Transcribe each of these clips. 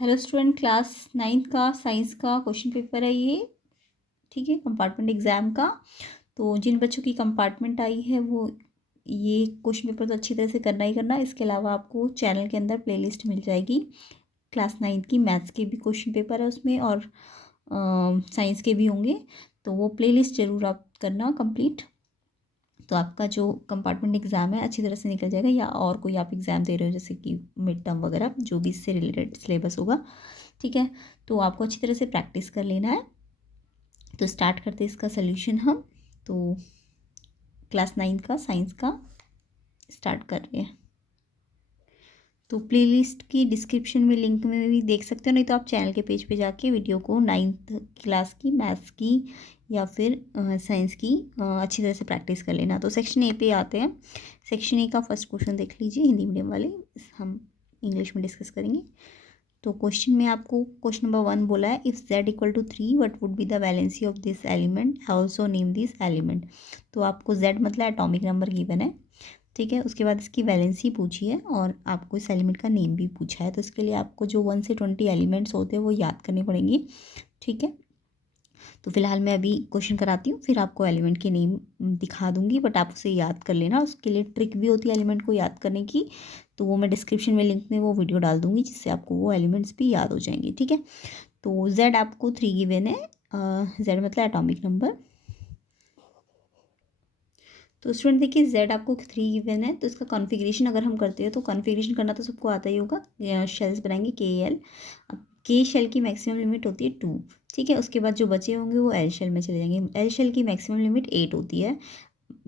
Hello student, class 9th का science का question paper है ये। ठीक है, कंपार्टमेंट एग्ज़ाम का। तो जिन बच्चों की कंपार्टमेंट आई है वो ये क्वेश्चन पेपर तो अच्छी तरह से करना ही करना। इसके अलावा आपको चैनल के अंदर प्लेलिस्ट मिल जाएगी। क्लास 9th की मैथ्स के भी क्वेश्चन पेपर है उसमें, और साइंस के भी होंगे। तो वो प्लेलिस्ट ज़रूर आप करना कंप्लीट। तो आपका जो कंपार्टमेंट एग्ज़ाम है अच्छी तरह से निकल जाएगा। या और कोई आप एग्ज़ाम दे रहे हो जैसे कि मिड टर्म वगैरह, जो भी इससे रिलेटेड सिलेबस होगा, ठीक है, तो आपको अच्छी तरह से प्रैक्टिस कर लेना है। तो स्टार्ट करते हैं इसका सल्यूशन हम। तो क्लास 9 का साइंस का स्टार्ट कर रहे हैं। तो प्लेलिस्ट की डिस्क्रिप्शन में लिंक में भी देख सकते हो, नहीं तो आप चैनल के पेज पे जाके वीडियो को 9th क्लास की मैथ्स की या फिर साइंस की अच्छी तरह से प्रैक्टिस कर लेना। तो सेक्शन ए पे आते हैं। सेक्शन ए का फर्स्ट क्वेश्चन देख लीजिए, हिंदी मीडियम वाले, हम इंग्लिश में डिस्कस करेंगे। तो क्वेश्चन में आपको क्वेश्चन नंबर 1 बोला है, if z equal to 3 what would be the valency of this element, also name this element. तो आपको z मतलब एटॉमिक नंबर गिवन है, ठीक है। उसके बाद इसकी वैलेंसी पूछी है और आपको इस एलिमेंट का नेम भी पूछा है। तो इसके लिए आपको जो 1 से 20 एलिमेंट्स होते हैं वो याद करने पड़ेंगे, ठीक है। तो फिलहाल मैं अभी क्वेश्चन कराती हूँ, फिर आपको एलिमेंट के नेम दिखा दूंगी, बट आप उसे याद कर लेना। उसके लिए ट्रिक भी होती है एलिमेंट को याद करने की, तो वो मैं डिस्क्रिप्शन में लिंक में वो वीडियो डाल दूंगी, जिससे आपको वो एलिमेंट्स भी याद हो जाएंगे, ठीक है। तो जेड आपको 3 गिवन है, जेड मतलब एटॉमिक नंबर। तो स्टूडेंट देखिए, जेड आपको 3 गिवन है, तो इसका कॉन्फ़िगरेशन अगर हम करते हैं तो कॉन्फ़िगरेशन करना तो सबको आता ही होगा। शेल्स बनाएंगे के एल। अब के शेल की मैक्सिमम लिमिट होती है 2, ठीक है। उसके बाद जो बचे होंगे वो एल शेल में चले जाएंगे। एल शेल की मैक्सिमम लिमिट 8 होती है।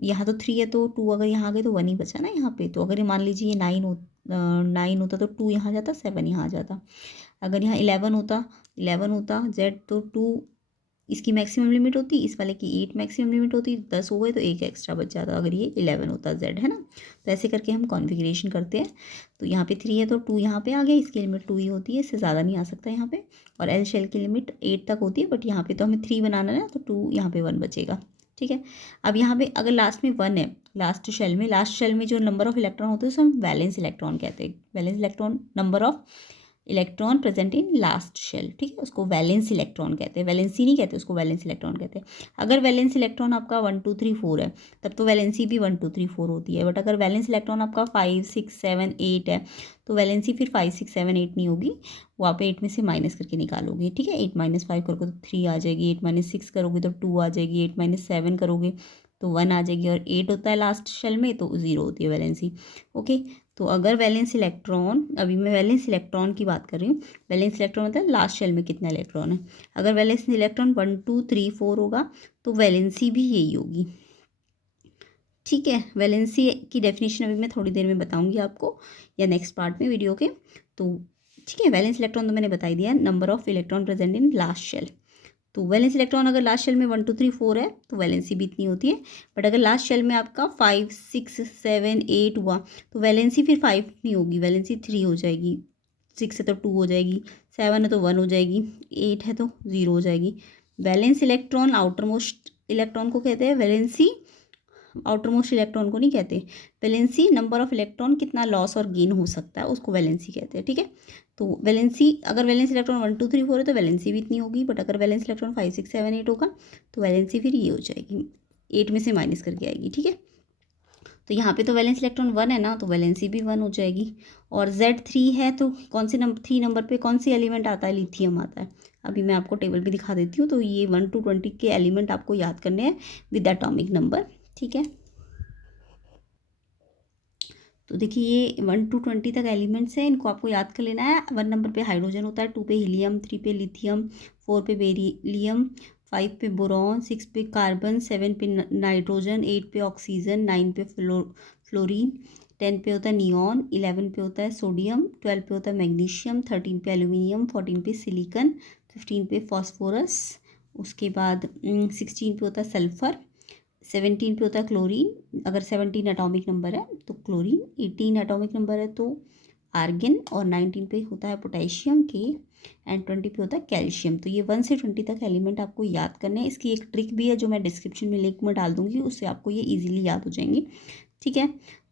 यहाँ तो 3 है तो 2 अगर यहाँ आ गए तो 1 ही बचा ना यहाँ पे। तो अगर मान लीजिए ये 9 होता तो 2 यहाँ जाता, 7 यहाँ आ जाता। अगर यहाँ 11 होता जेड, तो 2 इसकी मैक्सिमम लिमिट होती, इस वाले की 8 मैक्सिमम लिमिट होती। 10 हो गए तो एक एक्स्ट्रा बच जाता अगर ये 11 होता जेड, है ना। तो ऐसे करके हम कॉन्फ़िगरेशन करते हैं। तो यहाँ पे 3 है तो 2 यहाँ पे आ गया, इसकी लिमिट 2 ही होती है, इससे ज़्यादा नहीं आ सकता यहाँ पे। और एल शेल की लिमिट 8 तक होती है, बट यहाँ पे तो हमें 3 बनाना है ना, तो 2 यहाँ पे 1 बचेगा, ठीक है। अब यहाँ पे अगर लास्ट में 1 है, लास्ट शेल में जो नंबर ऑफ इलेक्ट्रॉन होते हैं उसे हम वैलेंस इलेक्ट्रॉन कहते हैं। Valence electron, number of electron present in last shell, ठीक है, उसको वैलेंस इलेक्ट्रॉन कहते हैं। वैलेंसी नहीं कहते उसको, वैलेंस इलेक्ट्रॉन कहते हैं। अगर वैलेंस इलेक्ट्रॉन आपका 1 2 3 4 है, तब तो वैलेंसी भी 1 2 3 4 होती है। बट अगर वैलेंस इलेक्ट्रॉन आपका 5 6 7 8 है, तो वैलेंसी फिर 5 6 7 8 नहीं होगी, वो आप 8 में से माइनस करके निकालोगे, ठीक है। 8 - 5 करोगे तो 3 आ जाएगी, 8 - 6 करोगे तो 2 आ जाएगी, 8 - 7 करोगे तो 1 आ जाएगी, और 8 होता है लास्ट शेल में तो 0 होती है वैलेंसी, ओके। तो अगर वैलेंस इलेक्ट्रॉन, अभी मैं वैलेंस इलेक्ट्रॉन की बात कर रही हूँ, वैलेंस इलेक्ट्रॉन मतलब लास्ट शेल में कितना इलेक्ट्रॉन है। अगर वैलेंस इलेक्ट्रॉन 1 2 3 4 होगा तो वैलेंसी भी यही होगी, ठीक है। वैलेंसी की डेफिनेशन अभी मैं थोड़ी देर में बताऊंगी आपको, या नेक्स्ट पार्ट में वीडियो के। तो ठीक है, वैलेंस इलेक्ट्रॉन तो मैंने बता ही दिया, number of electron present in last shell. तो वैलेंस इलेक्ट्रॉन अगर लास्ट शेल में 1 2 3 4 है तो वैलेंसी भी इतनी होती है। बट अगर लास्ट शेल में आपका 5 6 7 8 हुआ तो वैलेंसी फिर 5 नहीं होगी, वैलेंसी 3 हो जाएगी। 6 है तो 2 हो जाएगी, 7 है तो 1 हो जाएगी, 8 है तो 0 हो जाएगी। Valence electron outer most electron को कहते हैं वैलेंसी, आउटर मोस्ट इलेक्ट्रॉन को नहीं कहते। वैलेंसी नंबर ऑफ इलेक्ट्रॉन कितना लॉस और गेन हो सकता है उसको वैलेंसी कहते हैं, ठीक है। तो वैलेंसी, अगर वैलेंस इलेक्ट्रॉन 1 2 3 4 है तो वैलेंसी भी इतनी होगी। बट अगर वैलेंस इलेक्ट्रॉन 5 6 7 8 होगा तो वैलेंसी फिर ये हो जाएगी, 8 में से माइनस करके आएगी, ठीक है। तो यहाँ पे तो वैलेंस इलेक्ट्रॉन 1 है ना, तो वैलेंसी भी 1 हो जाएगी। और जेड 3 है तो कौन से नंबर 3 नंबर पे कौन सी एलिमेंट आता है, लिथियम आता है। अभी मैं आपको टेबल भी दिखा देती हूँ। तो ये 1 to 20 के एलिमेंट आपको याद करने हैं विद एटॉमिक नंबर, ठीक है। तो देखिए ये 1 to 20 तक एलिमेंट्स हैं, इनको आपको याद कर लेना है। 1 नंबर पे हाइड्रोजन होता है, 2 पे हीलियम, 3 पे लिथियम, 4 पे बेरिलियम, 5 पे बोरॉन, 6 पे कार्बन, 7 पे नाइट्रोजन, 8 पे ऑक्सीजन, 9 पे फ्लोरीन, 10 पे होता है नियॉन, 11 पे होता है सोडियम, 12 पे होता है मैग्नीशियम, 13 पे एल्यूमिनियम, 14 पे सिलिकन, 15 पे फॉस्फोरस, उसके बाद 16 पे होता है सल्फर, 17 पे होता है क्लोरीन। अगर 17 एटॉमिक नंबर है तो क्लोरीन, 18 एटॉमिक नंबर है तो आर्गन, और 19 पे होता है पोटेशियम के, एंड 20 पे होता है कैल्शियम। तो ये 1 से 20 तक एलिमेंट आपको याद करने हैं। इसकी एक ट्रिक भी है जो मैं डिस्क्रिप्शन में लिंक में डाल दूंगी, उससे आपको ये ईजिली याद हो जाएंगे, ठीक है।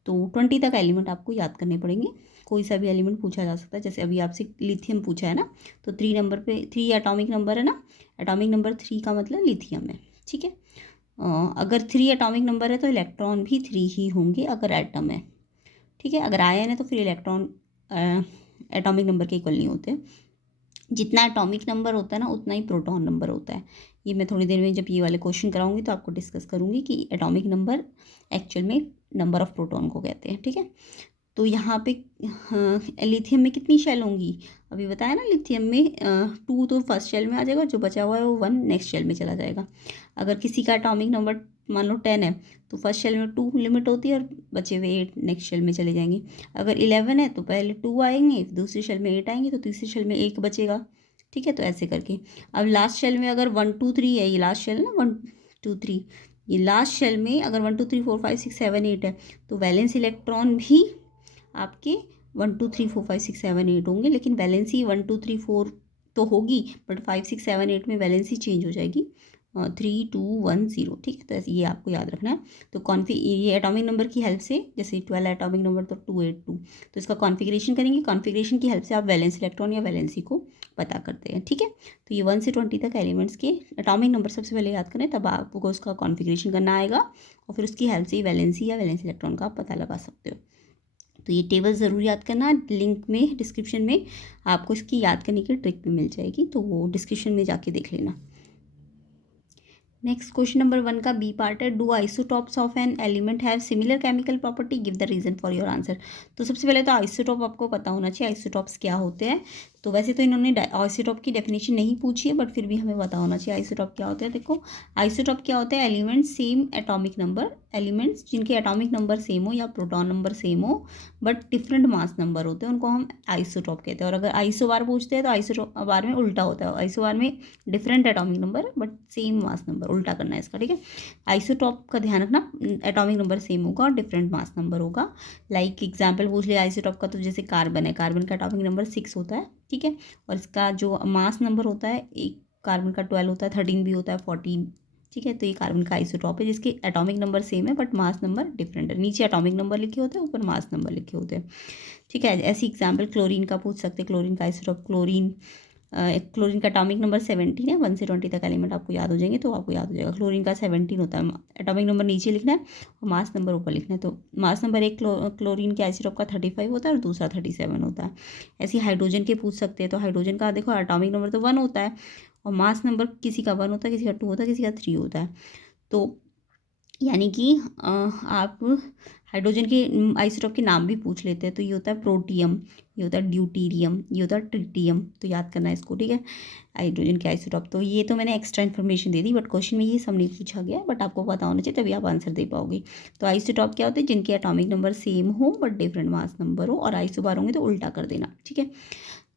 तो 20 तक एलिमेंट आपको याद करने पड़ेंगे। कोई सा भी एलिमेंट पूछा जा सकता है, जैसे अभी आपसे लिथियम पूछा है ना, तो 3 नंबर पे 3 एटॉमिक नंबर है ना, एटॉमिक नंबर 3 का मतलब लिथियम है, ठीक है। अगर 3 एटॉमिक नंबर है तो इलेक्ट्रॉन भी 3 ही होंगे अगर एटम है, ठीक है। अगर आयन है तो फिर इलेक्ट्रॉन एटॉमिक नंबर के इक्वल नहीं होते। जितना एटॉमिक नंबर होता है ना उतना ही प्रोटॉन नंबर होता है। ये मैं थोड़ी देर में जब ये वाले क्वेश्चन कराऊंगी तो आपको डिस्कस करूंगी कि एटॉमिक नंबर एक्चुअल में नंबर ऑफ प्रोटॉन को कहते हैं, ठीक है। तो यहाँ पे लिथियम में कितनी शेल होंगी, अभी बताया ना, लिथियम में 2 तो फर्स्ट शेल में आ जाएगा, जो बचा हुआ है वो 1 नेक्स्ट शेल में चला जाएगा। अगर किसी का एटॉमिक नंबर मान लो 10 है तो फर्स्ट शेल में 2 लिमिट होती है और बचे हुए 8 नेक्स्ट शेल में चले जाएंगे। अगर 11 है तो पहले 2 आएंगे, दूसरी शेल में 8 आएंगे, तो तीसरी शेल में 1 बचेगा, ठीक है। तो ऐसे करके अब लास्ट शेल में अगर 1 2 3 है, ये लास्ट शेल ना 1 2 3, ये लास्ट शेल में अगर 1 2 3 4 5 6 7 8 है तो वैलेंस इलेक्ट्रॉन भी आपके 1 2 3 4 5 6 7 8 होंगे, लेकिन वैलेंसी 1 2 3 4 तो होगी, बट 5 6 7 8 में वैलेंसी चेंज हो जाएगी 3 2 1 0, ठीक है। तो ऐसे ये आपको याद रखना है। तो ये एटॉमिक नंबर की हेल्प से, जैसे 12 एटॉमिक नंबर तो 282, तो इसका कॉन्फ़िगरेशन करेंगे, कॉन्फ़िगरेशन की हेल्प से आप वैलेंस इलेक्ट्रॉन या वैलेंसी को पता करते हैं, ठीक है। तो ये 1 से 20 तक एलिमेंट्स के एटॉमिक नंबर सबसे पहले याद करें, तब आपको उसका कॉन्फ़िगरेशन करना आएगा और फिर उसकी हेल्प से ही वैलेंसी या वैलेंस इलेक्ट्रॉन का आप पता लगा सकते हो। तो ये टेबल ज़रूर याद करना, लिंक में डिस्क्रिप्शन में आपको इसकी याद करने की ट्रिक भी मिल जाएगी, तो वो डिस्क्रिप्शन में जाके देख लेना। नेक्स्ट क्वेश्चन नंबर 1 का बी पार्ट है, do isotopes of an element have similar chemical property, give the reason for your answer. तो सबसे पहले तो आइसोटॉप आपको पता होना चाहिए, आइसोटॉप्स क्या होते हैं। तो वैसे तो इन्होंने आइसोटॉप की डेफिनेशन नहीं पूछी है, बट फिर भी हमें पता होना चाहिए आइसोटॉप क्या होता है। देखो आइसोटॉप क्या होता है, elements same atomic number, elements जिनके एटॉमिक नंबर सेम हो या प्रोटॉन नंबर सेम हो बट डिफरेंट मास नंबर होते हैं, उनको हम आइसोटॉप कहते हैं। और अगर आइसोबार पूछते हैं तो आइसोबार में उल्टा होता है, आइसोबार में different atomic number but same mass number, उल्टा करना है इसका, ठीक है। आइसोटॉप का ध्यान रखना, एटॉमिक नंबर सेम होगा और डिफरेंट मास नंबर होगा। लाइक एग्जाम्पल पूछ लिया आइसोटॉप का, तो जैसे कार्बन है, कार्बन का एटॉमिक नंबर 6 होता है, ठीक है, और इसका जो मास नंबर होता है, एक कार्बन का 12 होता है, 13 भी होता है, 14, ठीक है। तो ये कार्बन का आइसोटॉप है जिसके एटॉमिक नंबर सेम है बट मास नंबर डिफरेंट है, नीचे एटॉमिक नंबर लिखे होते हैं, ऊपर मास नंबर लिखे होते हैं, ठीक है। ऐसी एग्जाम्पल क्लोरीन का पूछ सकते हैं, क्लोरीन का आइसोटॉप क्लोरीन का एटॉमिक नंबर 17 है, 1 से 20 तक एलिमेंट आपको याद हो जाएंगे तो आपको याद हो जाएगा। क्लोरीन का 17 होता है, एटॉमिक नंबर नीचे लिखना है और मास नंबर ऊपर लिखना है। तो मास नंबर एक क्लोरीन के आइसोटॉप का 35 होता है और दूसरा 37 होता है। ऐसे हाइड्रोजन के पूछ सकते हैं, तो हाइड्रोजन का देखो एटॉमिक नंबर तो 1 होता है और मास नंबर किसी का 1 होता है, किसी का 2 होता है, किसी का 3 होता है। तो यानी कि आप हाइड्रोजन के आइसोटॉप के नाम भी पूछ लेते हैं, तो ये होता है प्रोटियम, ये होता है ड्यूटीरियम, ये होता है ट्रिटियम, तो याद करना है इसको, ठीक है। हाइड्रोजन के आइसोटॉप, तो ये तो मैंने extra information they the, but question में ये सब नहीं पूछा गया, बट आपको पता होना चाहिए तभी आप आंसर दे पाओगे। तो आइसोटॉप क्या होते हैं, जिनके एटॉमिक नंबर सेम हो बट डिफरेंट मास नंबर हो, और आइसोबार होंगे तो उल्टा कर देना, ठीक है।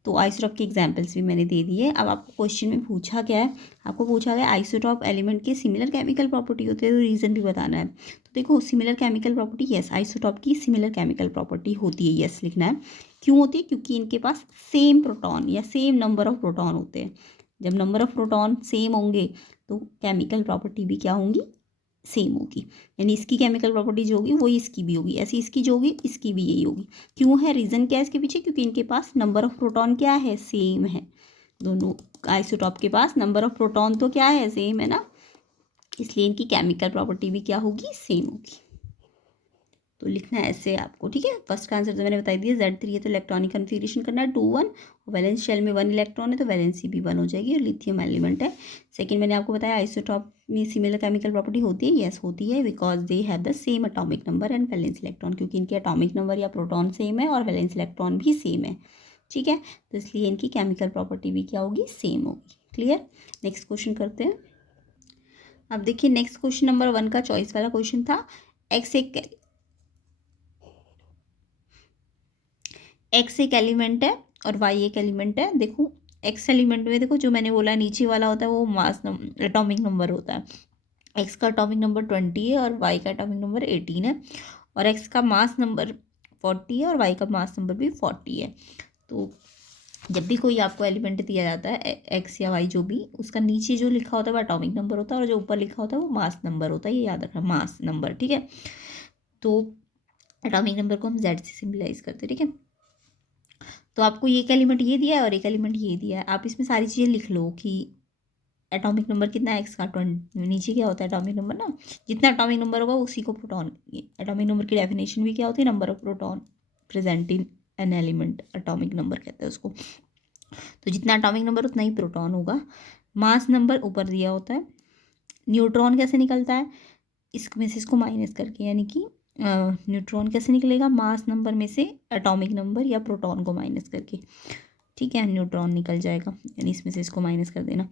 तो आइसोटॉप के एग्जाम्पल्स भी मैंने दे दिए। अब आपको क्वेश्चन में पूछा गया है, आपको पूछा गया आइसोटॉप एलिमेंट के सिमिलर केमिकल प्रॉपर्टी होते हैं, तो रीज़न भी बताना है। तो देखो similar chemical property, yes isotope की सिमिलर केमिकल प्रॉपर्टी होती है, यस लिखना है। क्यों होती है, क्योंकि इनके पास सेम प्रोटॉन या सेम नंबर ऑफ प्रोटॉन होते हैं। जब नंबर ऑफ प्रोटॉन सेम होंगे तो केमिकल प्रॉपर्टी भी क्या होंगी, सेम होगी। यानी इसकी केमिकल प्रॉपर्टी जो होगी वही इसकी भी होगी, ऐसी इसकी जो होगी इसकी भी यही होगी। क्यों है, रीज़न क्या है इसके पीछे, क्योंकि इनके पास नंबर ऑफ प्रोटॉन क्या है, सेम है। दोनों आइसोटॉप के पास नंबर ऑफ प्रोटॉन तो क्या है, सेम है ना, इसलिए इनकी केमिकल प्रॉपर्टी भी क्या होगी, सेम होगी। तो लिखना है ऐसे आपको, ठीक है। फर्स्ट का आंसर तो मैंने बता दिया, Z3 है तो इलेक्ट्रॉनिक कन्फिगरेशन करना है 2 1, और वैलेंस शेल में 1 इलेक्ट्रॉन है तो वैलेंसी भी 1 हो जाएगी और लिथियम एलिमेंट है। सेकंड मैंने आपको बताया आइसोटॉप में सिमिलर केमिकल प्रॉपर्टी होती है, यस होती है, because they have the same atomic number and valence electron, क्योंकि इनके एटॉमिक नंबर या प्रोटॉन सेम है और वैलेंस इलेक्ट्रॉन भी सेम है, ठीक है। तो इसलिए इनकी केमिकल प्रॉपर्टी भी क्या होगी, सेम होगी। क्लियर। नेक्स्ट क्वेश्चन करते हैं। अब देखिए नेक्स्ट क्वेश्चन नंबर 1 का चॉइस वाला क्वेश्चन था, एक्स एक एलिमेंट है और वाई एक एलिमेंट है। देखो एक्स एलिमेंट में देखो जो मैंने बोला नीचे वाला होता है वो मास एटॉमिक नंबर होता है। एक्स का एटॉमिक नंबर 20 है और वाई का एटॉमिक नंबर 18 है, और एक्स का मास नंबर 40 है और वाई का मास नंबर भी 40 है। तो जब भी कोई आपको एलिमेंट दिया जाता है एक्स या वाई जो भी, उसका नीचे जो लिखा होता है वो एटॉमिक नंबर होता है और जो ऊपर लिखा होता है वो मास नंबर होता है, ये याद रखना, मास नंबर, ठीक है। तो एटॉमिक नंबर को हम जेड से सिम्बलाइज करते हैं, ठीक है। तो आपको एक एलिमेंट ये दिया है और एक एलिमेंट ये दिया है, आप इसमें सारी चीज़ें लिख लो कि एटॉमिक नंबर कितना है एक्स का 20, नीचे क्या होता है एटॉमिक नंबर ना, जितना एटॉमिक नंबर होगा उसी को प्रोटॉन, एटॉमिक नंबर की डेफिनेशन भी क्या होती है, number of proton present in an element, atomic number कहते हैं उसको। तो जितना एटॉमिक नंबर उतना ही प्रोटॉन होगा। मास नंबर ऊपर दिया होता है। न्यूट्रॉन कैसे निकलता है, इसमें से इसको माइनस करके, यानी कि न्यूट्रॉन कैसे निकलेगा, मास नंबर में से एटॉमिक नंबर या प्रोटॉन को माइनस करके, ठीक है, न्यूट्रॉन निकल जाएगा, यानी इसमें से इसको माइनस कर देना।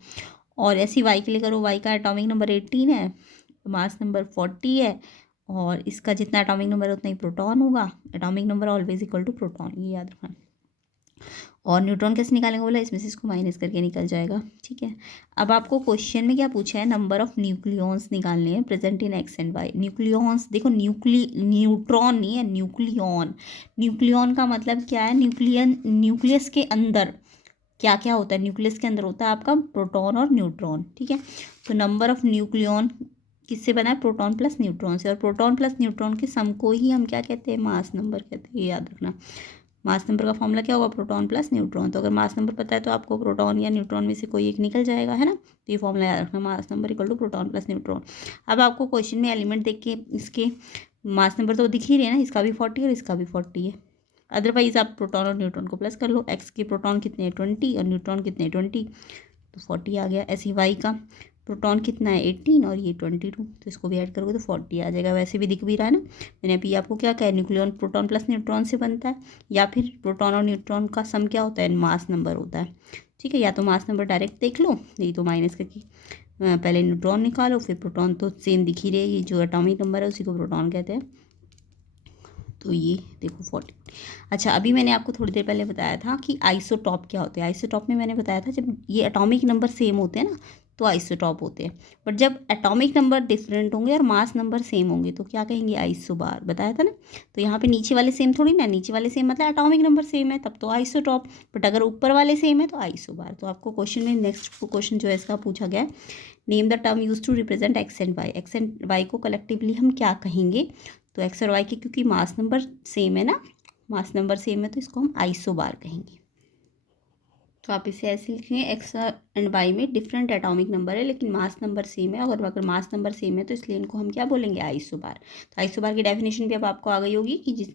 और ऐसी वाई के लिए करो, वाई का एटॉमिक नंबर 18 है, मास नंबर 40 है, और इसका जितना एटॉमिक नंबर है उतना ही प्रोटॉन होगा। Atomic number always equal to proton, ये याद रखना। और न्यूट्रॉन कैसे निकालेंगे बोला, इसमें से इसको माइनस करके निकल जाएगा, ठीक है। अब आपको क्वेश्चन में क्या पूछा है, नंबर ऑफ न्यूक्लियॉन्स निकालने हैं present in X and Y. Nucleons देखो, न्यूट्रॉन नहीं है, न्यूक्लियॉन। न्यूक्लियॉन का मतलब क्या है, न्यूक्लियस के अंदर क्या क्या होता है, न्यूक्लियस के अंदर होता है आपका प्रोटॉन और न्यूट्रॉन, ठीक है। तो नंबर ऑफ न्यूक्लियॉन किससे बना है, प्रोटॉन प्लस न्यूट्रॉन से, और प्रोटॉन प्लस न्यूट्रॉन के सम को ही हम क्या कहते हैं, मास नंबर कहते हैं, ये याद रखना। मास नंबर का फॉर्मूला क्या होगा, प्रोटॉन प्लस न्यूट्रॉन। तो अगर मास नंबर पता है तो आपको प्रोटॉन या न्यूट्रॉन में से कोई एक निकल जाएगा, है ना। तो ये फॉर्मूला याद रखना, mass number equal to proton plus neutron. अब आपको क्वेश्चन में एलिमेंट देख के इसके मास नंबर तो दिख ही रहे हैं ना, इसका भी 40 और इसका भी 40 है। अदरवाइज आप प्रोटॉन और न्यूट्रॉन को प्लस कर लो, एक्स के प्रोटॉन कितने हैं 20 और न्यूट्रॉन कितने हैं 20, तो 40 आ गया। ऐसे वाई का प्रोटॉन कितना है 18 और ये 22, तो इसको भी ऐड करोगे तो 40 आ जाएगा। वैसे भी दिख भी रहा है ना, मैंने अभी आपको क्या कहा, न्यूक्लियन प्रोटॉन प्लस न्यूट्रॉन से बनता है, या फिर प्रोटॉन और न्यूट्रॉन का सम क्या होता है, मास नंबर होता है, ठीक है। या तो मास नंबर डायरेक्ट देख लो, नहीं तो माइनस करके पहले न्यूट्रॉन निकालो फिर प्रोटॉन, तो सेम दिख ही रही है, जो एटॉमिक नंबर है उसी को प्रोटॉन कहते हैं। तो ये देखो 40। अच्छा, अभी मैंने आपको थोड़ी देर पहले बताया था कि आइसोटॉप क्या होते हैं। आइसोटॉप में मैंने बताया था जब ये एटॉमिक नंबर सेम होते हैं ना तो आइसोटॉप होते हैं, बट जब एटॉमिक नंबर डिफरेंट होंगे और मास नंबर सेम होंगे तो क्या कहेंगे, आइसोबार, बताया था ना। तो यहाँ पे नीचे वाले सेम थोड़ी ना, नीचे वाले सेम मतलब एटॉमिक नंबर सेम है तब तो आइसोटॉप, बट अगर ऊपर वाले सेम है तो आइसोबार। तो आपको क्वेश्चन में नेक्स्ट क्वेश्चन जो है इसका पूछा गया है, name the term use to represent X and Y. X and Y को कलेक्टिवली हम क्या कहेंगे, तो एक्स और वाई की क्योंकि मास नंबर सेम है ना, मास नंबर सेम है तो इसको हम आइसोबार कहेंगे। तो आप इसे ऐसे लिखेंगे, एक्स एंड वाई में डिफरेंट एटॉमिक नंबर है लेकिन मास नंबर सेम है, और अगर मास नंबर सेम है तो इसलिए इनको हम क्या बोलेंगे, आइसोबार। तो आइसोबार की डेफिनेशन भी अब आपको आ गई होगी कि जिस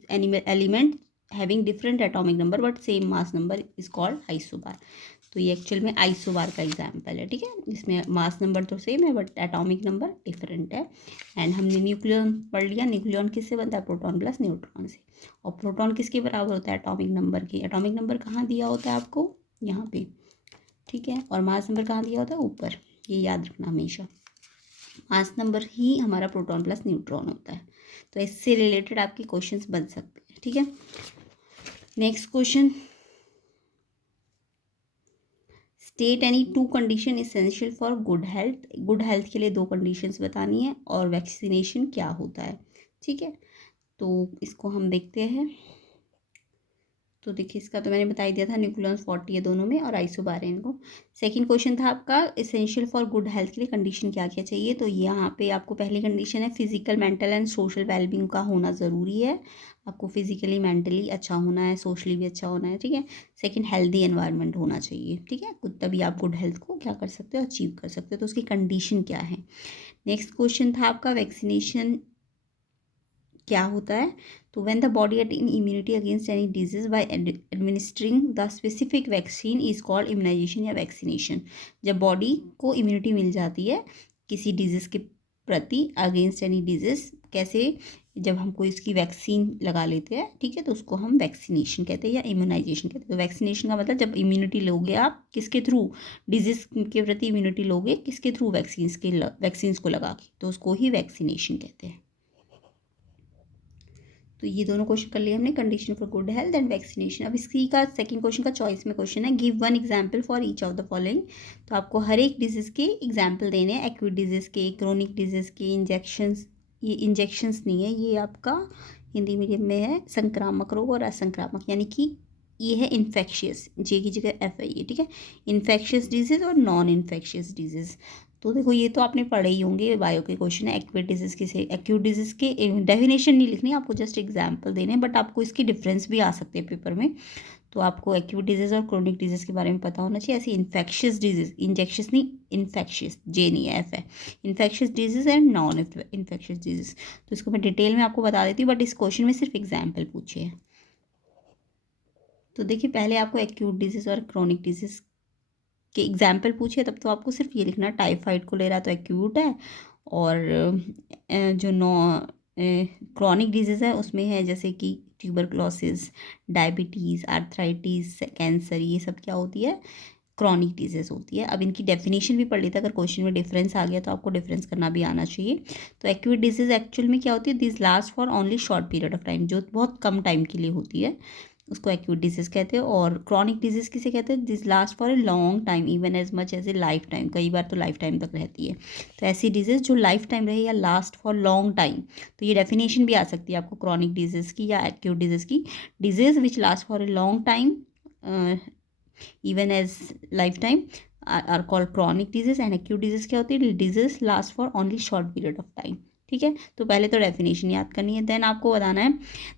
element having different atomic number but same mass number is called isobar. तो ये एक्चुअल में आइसोबार का एग्जाम्पल है, ठीक है। इसमें मास नंबर तो सेम है बट एटॉमिक नंबर डिफरेंट है। एंड हमने न्यूक्लियन पढ़ लिया, न्यूक्लियन किससे बनता है, प्रोटॉन प्लस न्यूट्रॉन से। और प्रोटॉन किसके बराबर होता है, एटॉमिक नंबर के। एटॉमिक नंबर कहाँ दिया होता है आपको, यहाँ पे, ठीक है। और मास नंबर कहाँ दिया होता है, ऊपर, ये याद रखना हमेशा। मास नंबर ही हमारा प्रोटॉन प्लस न्यूट्रॉन होता है। तो इससे रिलेटेड आपके क्वेश्चंस बन सकते हैं, ठीक है। Next question, state any two condition essential for good health. Good health के लिए दो कंडीशंस बतानी है, और वैक्सीनेशन क्या होता है, ठीक है। तो इसको हम देखते हैं। तो देखिए, इसका तो मैंने बता ही दिया था, न्यूक्लियस 40 है दोनों में और आइसोबार है इनको। सेकंड क्वेश्चन था आपका, इसेंशियल फॉर गुड हेल्थ के लिए कंडीशन क्या क्या चाहिए। तो यहाँ पे आपको पहली कंडीशन है physical, mental and social wellbeing का होना ज़रूरी है। आपको फिजिकली मेंटली अच्छा होना है, सोशली भी अच्छा होना है, ठीक है। सेकंड, हेल्दी एनवायरनमेंट होना चाहिए, ठीक है। तभी आप गुड हेल्थ को क्या कर सकते हो, अचीव कर सकते हो। तो उसकी कंडीशन क्या है। नेक्स्ट क्वेश्चन था आपका, वैक्सीनेशन क्या होता है। तो when the body attain immunity against any disease by administering the specific vaccine is called immunisation या वैक्सीनेशन। जब बॉडी को इम्यूनिटी मिल जाती है किसी डिजीज़ के प्रति, अगेंस्ट एनी डिजीज़, कैसे, जब हम कोई इसकी वैक्सीन लगा लेते हैं, ठीक है, तो उसको हम वैक्सीनेशन कहते हैं या इम्यूनाइजेशन कहते हैं। तो वैक्सीनेशन का मतलब जब इम्यूनिटी लोगे आप किसके थ्रू, डिजीज़ के प्रति इम्यूनिटी लोगे किसके थ्रू, वैक्सीन्स को लगा के, तो उसको ही वैक्सीनेशन कहते हैं। तो ये दोनों क्वेश्चन कर लिए हमने, condition for good health and vaccination. अब इसी का सेकंड क्वेश्चन का चॉइस में क्वेश्चन है, give one example for each of the following. तो आपको हर एक डिजीज़ के एग्जांपल देने हैं, एक्यूट डिजीज़ के, क्रोनिक डिजीज़ के, इंजेक्शंस, ये इंजेक्शंस नहीं है, ये आपका हिंदी मीडियम में है संक्रामक रोग और असंक्रामक, यानी कि ये है इन्फेक्शियस, जे की जगह एफ है ये, ठीक है। इन्फेक्शियस डिजीज़ और नॉन इन्फेक्शियस डिजीज़। तो देखो ये तो आपने पढ़े ही होंगे, बायो के क्वेश्चन है। एक्यूट डिजीज़ किसे, एक्यूट डिजीज़ के डेफिनेशन नहीं लिखनी, आपको जस्ट एग्जाम्पल देने हैं, बट आपको इसकी डिफरेंस भी आ सकते हैं पेपर में। तो आपको एक्यूट डिजीज़ और क्रोनिक डिजीज़ के बारे में पता होना चाहिए। ऐसे इन्फेक्शियस डिजीज़, इंजेक्शियस नहीं, इन्फेक्शियस, जे नहीं है, एफ है। Infectious disease and non infectious disease, तो इसको मैं डिटेल में आपको बता देती हूँ, बट इस क्वेश्चन में सिर्फ एग्जाम्पल पूछे हैं। तो देखिए पहले आपको एक्यूट डिजीज़ और क्रोनिक डिजीज़ के एग्जाम्पल पूछे, तब तो आपको सिर्फ ये लिखना, टाइफाइड को ले रहा तो एक्यूट है, और जो क्रॉनिक डिजीज़ है उसमें है जैसे कि ट्यूबरक्लोसिस, डायबिटीज़, आर्थराइटिस, कैंसर, ये सब क्या होती है, क्रॉनिक डिजीज़ होती है। अब इनकी डेफिनेशन भी पढ़ लेते हैं, अगर क्वेश्चन में डिफरेंस आ गया तो आपको डिफरेंस करना भी आना चाहिए। तो एक्यूट डिजीज़ एक्चुअल में क्या होती है, this last for only short period of time, जो बहुत कम टाइम के लिए होती है, उसको एक्यूट डिजीज़ कहते हैं। और क्रॉनिक डिजीज़ किसे कहते हैं, this last for a long time, even as much as a life time, कई बार तो लाइफ टाइम तक रहती है। तो ऐसी डिजीज़ जो लाइफ टाइम रहे या लास्ट फॉर लॉन्ग टाइम, तो ये डेफिनेशन भी आ सकती है आपको क्रॉनिक डिजीज़ की या एक्यूट डिजीज़ की, disease which last for a long time even as life time are called chronic disease. And acute disease क्या होती है, disease last for only short period of time. ठीक है, तो पहले तो डेफिनेशन याद करनी है, देन आपको बताना है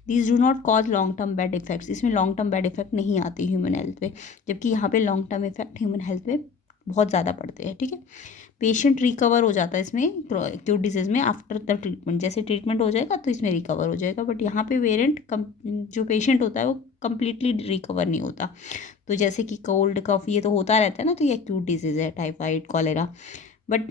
these do not cause long term bad effects, इसमें लॉन्ग टर्म बैड इफेक्ट नहीं आते ह्यूमन हेल्थ पे, जबकि यहाँ पे long term effect human health पे बहुत ज़्यादा पड़ते हैं। ठीक है, पेशेंट रिकवर हो जाता है इसमें एक्यूट डिजीज़ में आफ्टर द ट्रीटमेंट, जैसे ट्रीटमेंट हो जाएगा तो इसमें रिकवर हो जाएगा, बट यहाँ पे वेरिएंट जो पेशेंट होता है वो कम्प्लीटली रिकवर नहीं होता। तो जैसे कि कोल्ड कफ ये तो होता रहता है ना, तो ये एक्यूट डिजीज़ है, टाइफाइड, कॉलेरा। बट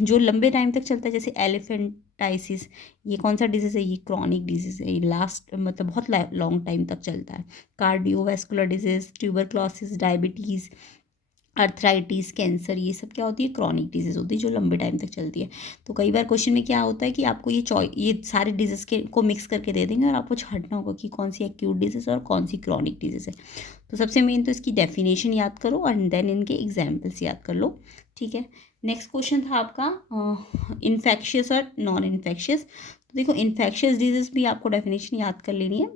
जो लंबे टाइम तक चलता है जैसे एलिफेंटाइसिस, ये कौन सा डिजीज़ है, ये क्रॉनिक डिजीज़ है, ये लास्ट मतलब बहुत लॉन्ग टाइम तक चलता है। Cardiovascular disease, tuberculosis, diabetes, arthritis, cancer, ये सब क्या होती है, क्रॉनिक डिजीज़ होती है जो लंबे टाइम तक चलती है। तो कई बार क्वेश्चन में क्या होता है कि आपको ये सारे डिजीज़ के को मिक्स करके दे देंगे और आपको छांटना होगा कि कौन सी एक्यूट डिजीज़ और कौन सी क्रॉनिक डिजीज़ है। तो सबसे मेन तो इसकी डेफिनेशन याद करो और देन इनके एग्जाम्पल्स याद कर लो। ठीक है, नेक्स्ट क्वेश्चन था आपका इन्फेक्शियस और नॉन इन्फेक्शियस। तो देखो इन्फेक्शियस डिजीज़ भी आपको डेफिनेशन याद कर लेनी है।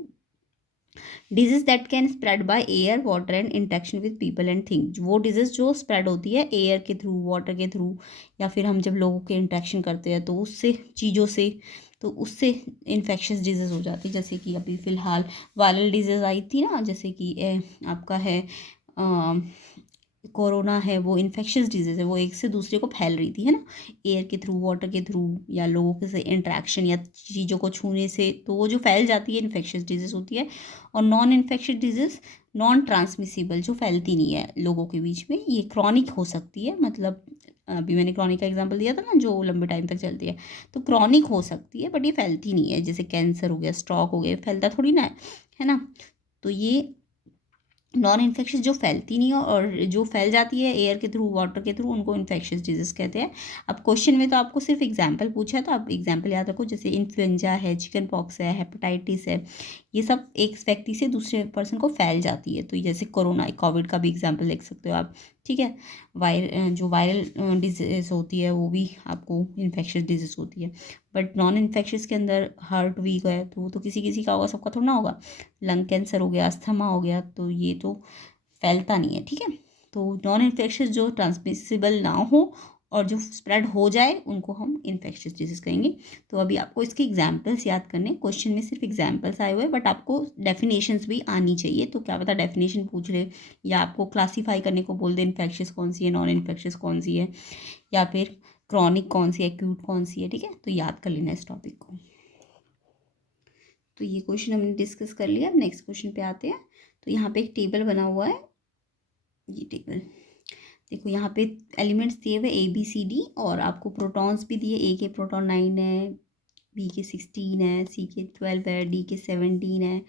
Disease that can spread by air, water and interaction with people and thing, वो डिजीज़ जो स्प्रेड होती है एयर के थ्रू, वाटर के थ्रू, या फिर हम जब लोगों के इंटरेक्शन करते हैं तो उससे, चीज़ों से, तो उससे इन्फेक्शियस डिजीज़ हो जाती है। जैसे कि अभी फ़िलहाल वायरल डिजीज़ आई थी ना, जैसे कि आपका है कोरोना है, वो इन्फेक्शियस डिजीज़ है, वो एक से दूसरे को फैल रही थी, है ना, एयर के थ्रू, वाटर के थ्रू, या लोगों के से इंटरेक्शन या चीज़ों को छूने से, तो वो जो फैल जाती है इन्फेक्शियस डिजीज़ होती है। और non infectious disease non transmissible, जो फैलती नहीं है लोगों के बीच में, ये क्रॉनिक हो सकती है, मतलब अभी मैंने क्रॉनिक का एग्जांपल दिया था ना, जो लंबे टाइम तक चलती है, तो क्रॉनिक हो सकती है बट ये फैलती नहीं है। जैसे कैंसर हो गया, स्ट्रोक हो गया, फैलता थोड़ी ना है ना। तो ये नॉन इन्फेक्शियस जो फैलती नहीं हो और जो फैल जाती है एयर के थ्रू, वाटर के थ्रू, उनको इन्फेक्शियस डिजीज़ कहते हैं। अब क्वेश्चन में तो आपको सिर्फ एग्जाम्पल पूछा है, तो आप एग्जाम्पल याद रखो, जैसे इन्फ्लुएंजा है, चिकन पॉक्स है, हेपेटाइटिस है, ये सब एक व्यक्ति से दूसरे पर्सन को फैल जाती है। तो जैसे कोरोना, कोविड का भी एग्जाम्पल देख सकते हो आप। ठीक है, जो वायरल डिजीज़ होती है वो भी आपको इन्फेक्शियस डिजीज़ होती है। बट नॉन इन्फेक्शियस के अंदर हार्ट वीक है तो वो तो किसी किसी का होगा, सबका थोड़ा ना होगा। लंग कैंसर हो गया, अस्थमा हो गया, तो ये तो फैलता नहीं है। ठीक है, तो नॉन इन्फेक्शियस जो ट्रांसमिसिबल ना हो और जो स्प्रेड हो जाए उनको हम इन्फेक्शियस डिजीज़ कहेंगे। तो अभी आपको इसके एग्जाम्पल्स याद करने, क्वेश्चन में सिर्फ एग्जाम्पल्स आए हुए हैं, बट आपको डेफिनेशंस भी आनी चाहिए। तो क्या पता डेफिनेशन पूछ ले या आपको क्लासीफाई करने को बोल दे, इन्फेक्शियस कौन सी है, नॉन इन्फेक्शियस कौन सी है, या फिर क्रॉनिक कौन सी है, एक्यूट कौन सी है। ठीक है, तो याद कर लेना इस टॉपिक को। तो ये क्वेश्चन हमने डिस्कस कर लिया। अब नेक्स्ट क्वेश्चन पे आते हैं। तो यहाँ पे एक टेबल बना हुआ है, ये टेबल देखो, यहाँ पे एलिमेंट्स दिए हुए ABCD, और आपको प्रोटॉन्स भी दिए, A के प्रोटॉन 9 है, B के 16 है, C के 12 है, D के 17 है,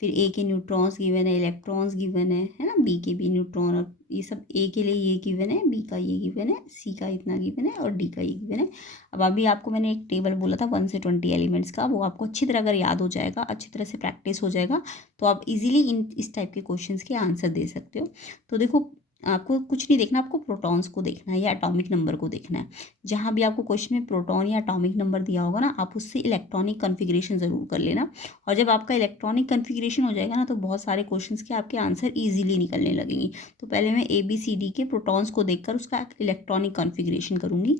फिर A के न्यूट्रॉन्स गिवन है, इलेक्ट्रॉन्स गिवन है ना, B के भी न्यूट्रॉन, और ये सब A के लिए ये गिवन है, B का ये गिवन है, C का इतना गिवन है, और D का ये गिवन है। अब अभी आपको मैंने एक टेबल बोला था 1 से 20 एलिमेंट्स का, वो आपको अच्छी तरह अगर याद हो जाएगा, अच्छी तरह से प्रैक्टिस हो जाएगा, तो आप इजीली इस टाइप के क्वेश्चंस के आंसर दे सकते हो। तो देखो आपको कुछ नहीं देखना, आपको प्रोटॉन्स को देखना है या एटॉमिक नंबर को देखना है। जहाँ भी आपको क्वेश्चन में प्रोटॉन या एटॉमिक नंबर दिया होगा ना, आप उससे इलेक्ट्रॉनिक कन्फिग्रेशन ज़रूर कर लेना। और जब आपका इलेक्ट्रॉनिक कन्फिग्रेशन हो जाएगा ना, तो बहुत सारे क्वेश्चंस के आपके आंसर ईजिली निकलने लगेंगे। तो पहले मैं ABCD के प्रोटॉन्स को देखकर उसका इलेक्ट्रॉनिक कन्फिग्रेशन करूँगी।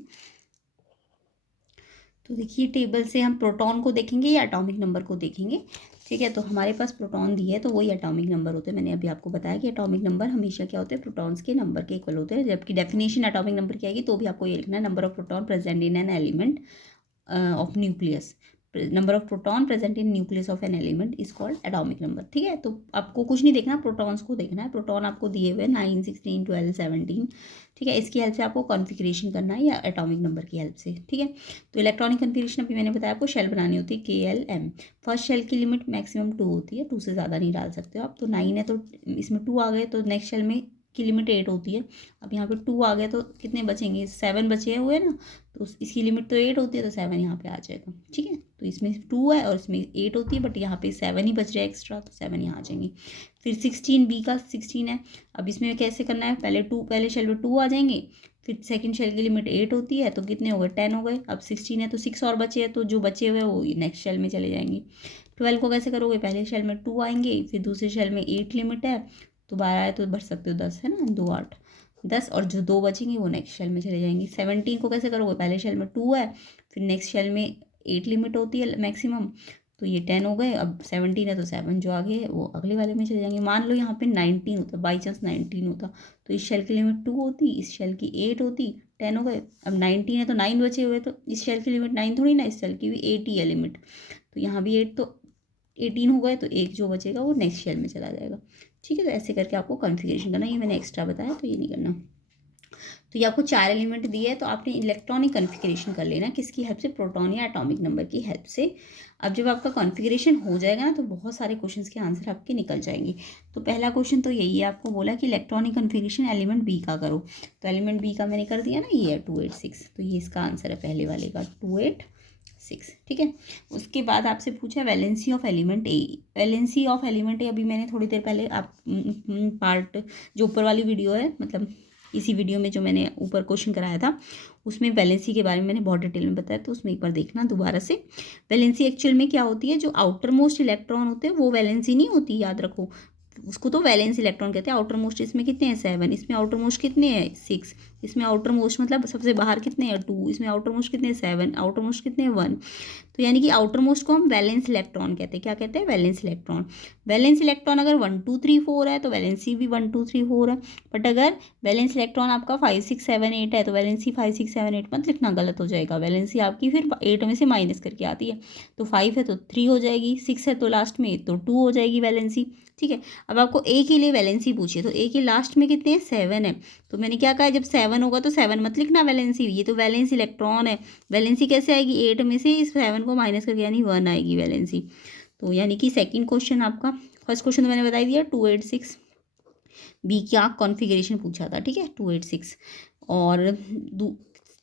तो देखिए टेबल से हम प्रोटॉन को देखेंगे या एटॉमिक नंबर को देखेंगे। ठीक है, तो हमारे पास प्रोटॉन दिए है तो वही एटॉमिक नंबर होते हैं। मैंने अभी आपको बताया कि एटॉमिक नंबर हमेशा क्या होते हैं, प्रोटॉन्स के नंबर के इक्वल होते हैं। जबकि डेफिनेशन एटॉमिक नंबर की आएगी तो भी आपको ये लिखना है, number of proton present in an element of nucleus. Number of proton present in nucleus of an element is called atomic number. ठीक है, तो आपको कुछ नहीं देखना, प्रोटॉन्स को देखना है। प्रोटॉन आपको दिए हुए 9, 16, 12, 17। ठीक है, इसकी हेल्प से आपको कॉन्फिगरेशन करना है या एटॉमिक नंबर की हेल्प से। ठीक है, तो इलेक्ट्रॉनिक कन्फिगरेशन अभी मैंने बताया आपको शेल बनानी होती है KLM। फर्स्ट शेल की लिमिट मैक्सिमम 2 होती है, 2 से ज़्यादा नहीं डाल सकते हो आप। तो 9 है तो इसमें 2 आ गए, तो नेक्स्ट शेल में की लिमिट 8 होती है। अब यहाँ पे 2 आ गए तो कितने बचेंगे, 7 बचे हुए ना। तो इसकी लिमिट तो 8 होती है, तो 7 यहाँ पे आ जाएगा। ठीक है, तो इसमें 2 है और इसमें 8 होती है, बट यहाँ पे 7 ही बच रहा है एक्स्ट्रा, तो 7 यहाँ आ जाएंगे। फिर 16B का 16 है। अब इसमें कैसे करना है, पहले शेल में 2 आ जाएंगे। फिर सेकंड शेल की लिमिट 8 होती है, तो कितने हो गए, 10 हो गए। अब 16 है तो 6 और बचे हैं, तो जो बचे हुए वो नेक्स्ट शेल में चले जाएंगे। 12 को कैसे करोगे, पहले शेल में 2 आएंगे, फिर दूसरे शेल में 8 लिमिट है, तो 12 है तो भर सकते हो 10 है ना, 2 8 10, और जो 2 बचेंगे वो नेक्स्ट शेल में चले जाएंगे। 17 को कैसे करोगे, पहले शेल में 2 है, फिर नेक्स्ट शेल में 8 लिमिट होती है मैक्सिमम, तो ये 10 हो गए। अब 17 है तो 7 जो आगे है वो अगले वाले में चले जाएंगे। मान लो यहाँ पे 19 होता, बाई चांस 19 होता, तो इस शेल की लिमिट 2 होती, इस शेल की 8 होती, 10 हो गए। अब 19 है तो 9 बचे हुए, तो इस शेल की लिमिट 9 थोड़ी ना, इस शेल की भी 8 ही है लिमिट, तो यहाँ भी 8, तो 18 हो गए, तो एक जो बचेगा वो नेक्स्ट शेल में चला जाएगा। ठीक है, तो ऐसे करके आपको कॉन्फ़िगरेशन करना, ये मैंने एक्स्ट्रा बताया तो ये नहीं करना। तो ये आपको 4 एलिमेंट दिए है, तो आपने इलेक्ट्रॉनिक कॉन्फ़िगरेशन कर लेना, किसकी हेल्प से, प्रोटॉन या एटॉमिक नंबर की हेल्प से। अब जब आपका कॉन्फ़िगरेशन हो जाएगा ना, तो बहुत सारे क्वेश्चंस के आंसर आपके निकल जाएंगे। तो पहला क्वेश्चन तो यही है, आपको बोला कि इलेक्ट्रॉनिक कॉन्फ़िगरेशन एलिमेंट बी का करो। तो एलिमेंट बी का मैंने कर दिया ना, ये है 286, तो ये इसका आंसर है पहले वाले का 286। ठीक है, उसके बाद आपसे पूछा valency of element A. Valency of element A अभी मैंने थोड़ी देर पहले आप पार्ट जो ऊपर वाली वीडियो है, मतलब इसी वीडियो में जो मैंने ऊपर क्वेश्चन कराया था, उसमें वैलेंसी के बारे में मैंने बहुत डिटेल में बताया, तो उसमें एक बार देखना दोबारा से। वैलेंसी एक्चुअल में क्या होती है, जो आउटर मोस्ट इलेक्ट्रॉन होते हैं वो वैलेंसी नहीं होती, याद रखो, उसको तो वैलेंस इलेक्ट्रॉन कहते हैं। आउटर मोस्ट इसमें कितने हैं, 7, इसमें आउटर मोस्ट कितने हैं, 6, इसमें आउटर मोस्ट मतलब सबसे बाहर कितने हैं, 2, इसमें आउटर मोस्ट कितने हैं, 7, आउटर मोस्ट कितने हैं, 1। तो यानी कि आउटर मोस्ट को हम वैलेंस इलेक्ट्रॉन कहते हैं। क्या कहते हैं, वैलेंस इलेक्ट्रॉन। वैलेंस इलेक्ट्रॉन अगर 1 2 3 4 है तो वैलेंसी भी 1 2 3 4 है। बट अगर वैलेंस इलेक्ट्रॉन आपका 5 6 7 8 है तो वैलेंसी 5 6 7 8 मत लिखना, गलत हो जाएगा। वैलेंसी आपकी फिर 8 में से माइनस करके आती है, तो 5 है तो 3 हो जाएगी, 6 है तो लास्ट में तो 2 हो जाएगी वैलेंसी। ठीक है, अब आपको ए के लिए वैलेंसी पूछिए, तो ए के लास्ट में कितने हैं, 7 है। तो मैंने क्या कहा, जब 7 होगा तो 7 मत लिखना वैलेंसी, ये तो वैलेंस इलेक्ट्रॉन है। वैलेंसी कैसे आएगी, 8 में से इस 7 को माइनस करके, यानी 1 आएगी वैलेंसी। तो यानी कि सेकंड क्वेश्चन आपका, फर्स्ट क्वेश्चन तो मैंने बता दिया 286, बी क्या कॉन्फ़िगरेशन पूछा था। ठीक है, 286, और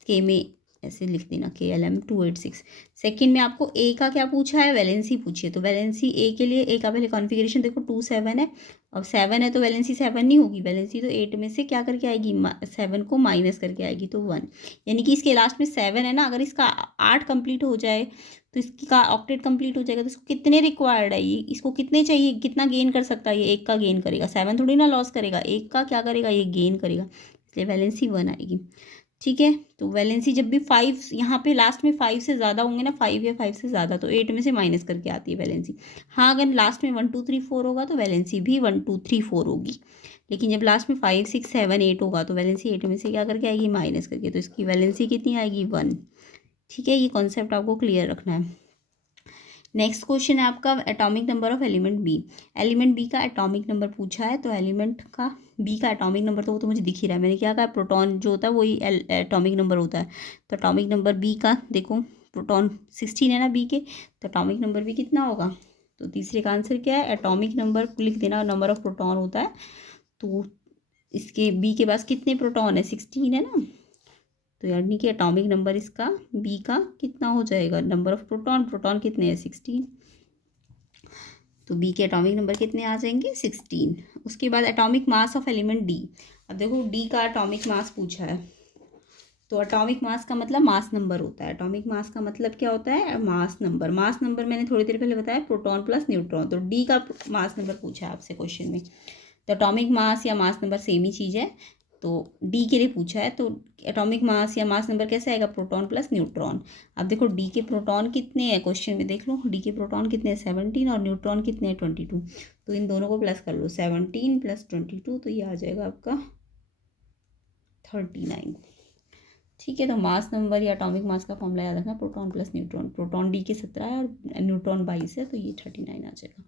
के में ऐसे लिख देना KLM 286। सेकंड में आपको ए का क्या पूछा है, वैलेंसी पूछिए। तो वैलेंसी ए के लिए ए का पहले कॉन्फ़िगरेशन देखो, 2 7 है, अब 7 है तो वैलेंसी 7 नहीं होगी, वैलेंसी तो 8 में से क्या करके आएगी, 7 को माइनस करके आएगी, तो 1। यानी कि इसके लास्ट में 7 है ना, अगर इसका 8 कंप्लीट हो जाए तो इसका ऑक्टेट कंप्लीट हो जाएगा, तो इसको कितने रिक्वायर्ड है, ये इसको कितने चाहिए, कितना गेन कर सकता है, ये 1 का गेन करेगा, 7 थोड़ी ना लॉस करेगा, 1 का क्या करेगा, ये गेन करेगा, इसलिए वैलेंसी 1 आएगी। ठीक है, तो वैलेंसी जब भी 5 यहाँ पे लास्ट में 5 से ज़्यादा होंगे ना, 5 या 5 से ज़्यादा, तो 8 में से माइनस करके आती है वैलेंसी। हाँ, अगर लास्ट में 1 2 3 4 होगा तो वैलेंसी भी 1 2 3 4 होगी, लेकिन जब लास्ट में 5 6 7 8 होगा तो वैलेंसी 8 में से क्या करके आएगी, माइनस करके, तो इसकी वैलेंसी कितनी आएगी, 1। ठीक है, ये कॉन्सेप्ट आपको क्लियर रखना है। नेक्स्ट क्वेश्चन है आपका atomic number of element B. Element B का एटॉमिक नंबर पूछा है, तो एलिमेंट का बी का एटॉमिक नंबर तो वो तो मुझे दिख ही रहा है, मैंने क्या कहा, प्रोटॉन जो होता है वही एटॉमिक नंबर होता है। तो एटॉमिक नंबर बी का देखो, प्रोटॉन 16 है ना बी के, तो एटॉमिक नंबर भी कितना होगा, तो तीसरे का आंसर क्या है, एटॉमिक नंबर लिख देना, नंबर ऑफ प्रोटॉन होता है। तो इसके बी के पास कितने प्रोटॉन है, 16 है ना, तो यानी कि एटॉमिक नंबर इसका बी का कितना हो जाएगा, नंबर ऑफ प्रोटॉन, प्रोटॉन कितने हैं, 16, तो बी के एटॉमिक नंबर कितने आ जाएंगे, 16। उसके बाद atomic mass of element D. अब देखो डी का एटॉमिक मास पूछा है, तो एटॉमिक मास का मतलब मास नंबर होता है। एटॉमिक मास का मतलब क्या होता है? Mass number. मास नंबर मैंने थोड़ी देर पहले बताया, प्रोटॉन प्लस न्यूट्रॉन। तो डी का मास नंबर पूछा है आपसे क्वेश्चन में। तो एटॉमिक मास या मास नंबर सेम ही चीज़ है, तो डी के लिए पूछा है। तो एटॉमिक मास या मास नंबर कैसे आएगा? Proton plus neutron. अब देखो डी के प्रोटॉन कितने हैं, क्वेश्चन में देख लो डी के प्रोटॉन कितने हैं 17 और न्यूट्रॉन कितने हैं 22। तो इन दोनों को प्लस कर लो, 17 प्लस 22, तो ये आ जाएगा आपका 39। ठीक है, तो मास नंबर या एटॉमिक मास का फॉर्मूला याद रखना, proton plus neutron. Proton D के 17 है और न्यूट्रॉन 22 है, तो ये 39 आ जाएगा।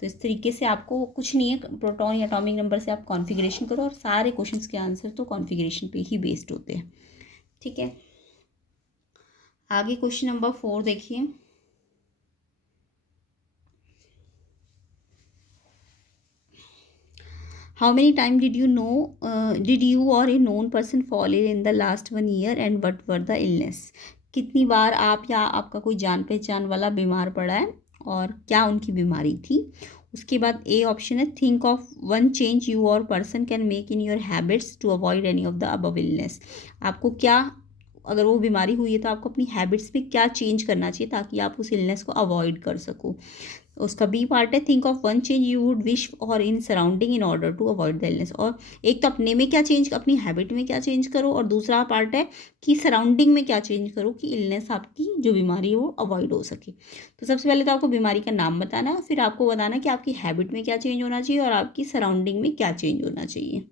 तो इस तरीके से आपको कुछ नहीं है, प्रोटॉन या एटॉमिक नंबर से आप कॉन्फ़िगरेशन करो, और सारे क्वेश्चंस के आंसर तो कॉन्फ़िगरेशन पे ही बेस्ड होते हैं। ठीक है, आगे क्वेश्चन नंबर 4 देखिए। How many time did you or a known person fall in the last 1 year and what were the illness? कितनी बार आप या आपका कोई जान पहचान वाला बीमार पड़ा है और क्या उनकी बीमारी थी? उसके बाद ए ऑप्शन है, think of one change you or person can make in your habits to avoid any of the above illness. आपको क्या, अगर वो बीमारी हुई है तो आपको अपनी हैबिट्स में क्या चेंज करना चाहिए ताकि आप उस इलनेस को अवॉइड कर सको। उसका बी पार्ट है, think of one change you would wish or in surrounding in order to avoid the illness. और एक तो अपने में क्या चेंज, अपनी हैबिट में क्या चेंज करो, और दूसरा पार्ट है कि सराउंडिंग में क्या चेंज करो कि इलनेस आपकी जो बीमारी है वो अवॉइड हो सके। तो सबसे पहले तो आपको बीमारी का नाम बताना है, फिर आपको बताना कि आपकी हैबिट में क्या चेंज होना चाहिए और आपकी सराउंडिंग में क्या चेंज होना चाहिए।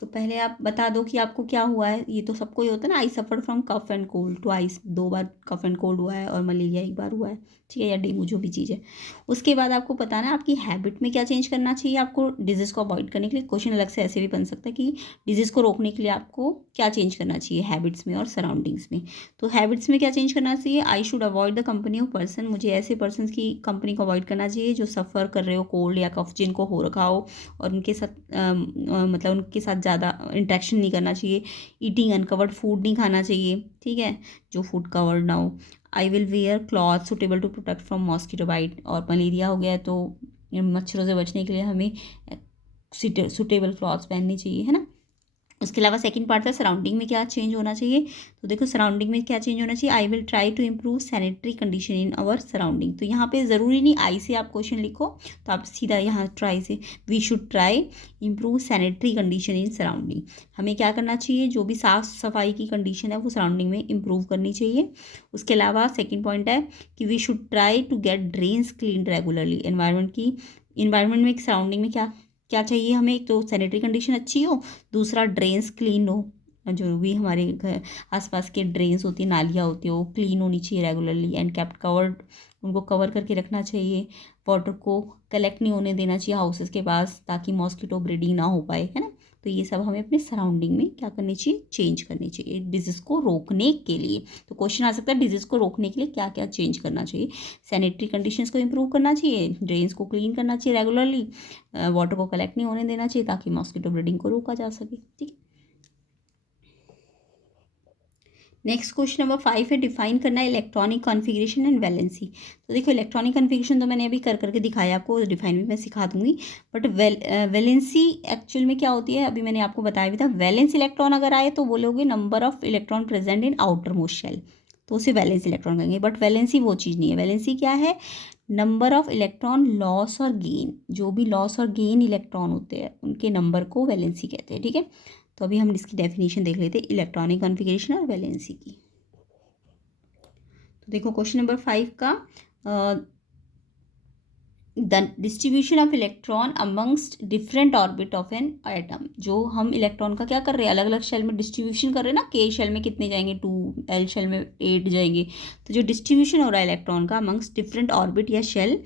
तो पहले आप बता दो कि आपको क्या हुआ है। ये तो सबको ही होता है ना, I suffer from cough and cold twice, 2 बार कफ एंड कोल्ड हुआ है और मलेरिया 1 बार हुआ है। ठीक है, या डेंगू जो भी चीज़ है। उसके बाद आपको बताना है आपकी हैबिट में क्या चेंज करना चाहिए आपको डिजीज़ को अवॉइड करने के लिए। क्वेश्चन अलग से ऐसे भी बन सकता है कि डिजीज़ को रोकने के लिए आपको क्या चेंज करना चाहिए हैबिट्स में और सराउंडिंग्स में। तो हैबिट्स में क्या चेंज करना चाहिए? I should avoid the company of person, मुझे ऐसे पर्सन की कंपनी को अवॉइड करना चाहिए जो सफ़र कर रहे हो कोल्ड या कफ, जिनको हो रखा हो, और उनके साथ मतलब उनके साथ ज़्यादा इंटरेक्शन नहीं करना चाहिए। ईटिंग अनकवर्ड फूड नहीं खाना चाहिए, ठीक है, जो फूड कवर्ड ना हो। I will wear cloth suitable to protect from mosquito bite, और मलेरिया हो गया है तो मच्छरों से बचने के लिए हमें सुटेबल क्लॉथ्स पहननी चाहिए, है ना। उसके अलावा सेकंड पार्ट था सराउंडिंग में क्या चेंज होना चाहिए। तो देखो सराउंडिंग में क्या चेंज होना चाहिए, I will try to improve sanitary condition in our surrounding. तो यहाँ पे ज़रूरी नहीं आई से आप क्वेश्चन लिखो, तो आप सीधा यहाँ ट्राई से, we should try improve sanitary condition in surrounding. हमें क्या करना चाहिए, जो भी साफ़ सफाई की कंडीशन है वो सराउंडिंग में इम्प्रूव करनी चाहिए। उसके अलावा सेकेंड पॉइंट है कि we should try to get drains clean regularly. Environment में सराउंडिंग में क्या क्या चाहिए हमें, एक तो सैनिटरी कंडीशन अच्छी हो, दूसरा ड्रेन्स क्लीन हो, जो भी हमारे घर आसपास के ड्रेन्स होती है, नालियाँ होती है, वो क्लीन होनी चाहिए रेगुलरली एंड केप्ट कवर्ड, उनको कवर करके रखना चाहिए। वाटर को कलेक्ट नहीं होने देना चाहिए हाउसेस के पास ताकि मॉस्किटो ब्रीडिंग ना हो पाए, है ना। तो ये सब हमें अपने सराउंडिंग में क्या करनी चाहिए, चेंज करनी चाहिए डिजीज़ को रोकने के लिए। तो क्वेश्चन आ सकता है डिजीज़ को रोकने के लिए क्या क्या चेंज करना चाहिए। सैनिटरी कंडीशंस को इम्प्रूव करना चाहिए, ड्रेन्स को क्लीन करना चाहिए रेगुलरली, वाटर को कलेक्ट नहीं होने देना चाहिए ताकि मॉस्किटो ब्रीडिंग को रोका जा सके। ठीक है, नेक्स्ट क्वेश्चन नंबर 5 है, डिफाइन करना है इलेक्ट्रॉनिक कॉन्फ़िगरेशन एंड वैलेंसी। तो देखो इलेक्ट्रॉनिक कॉन्फ़िगरेशन तो मैंने अभी कर करके दिखाया आपको, डिफाइन भी मैं सिखा दूंगी। बट वैलेंसी एक्चुअल में क्या होती है अभी मैंने आपको बताया भी था। वैलेंस इलेक्ट्रॉन अगर आए तो बोलोगे number of electron present in outer most shell, तो उसे वैलेंस इलेक्ट्रॉन कहेंगे। बट वैलेंसी वो चीज़ नहीं है। वैलेंसी क्या है, नंबर ऑफ इलेक्ट्रॉन लॉस और गेन, जो भी लॉस और गेन इलेक्ट्रॉन होते हैं उनके नंबर को वैलेंसी कहते हैं। ठीक है, तो अभी हम इसकी डेफिनेशन देख लेते हैं इलेक्ट्रॉनिक कॉन्फ़िगरेशन और वैलेंसी की। तो देखो क्वेश्चन नंबर 5 का, the distribution of electron amongst different orbit of an atom. जो हम इलेक्ट्रॉन का क्या कर रहे हैं, अलग अलग शेल में डिस्ट्रीब्यूशन कर रहे हैं ना। के शेल में कितने जाएंगे 2, एल शेल में 8 जाएंगे। तो जो डिस्ट्रीब्यूशन हो रहा है इलेक्ट्रॉन का अमंगस्ट डिफरेंट ऑर्बिट या शेल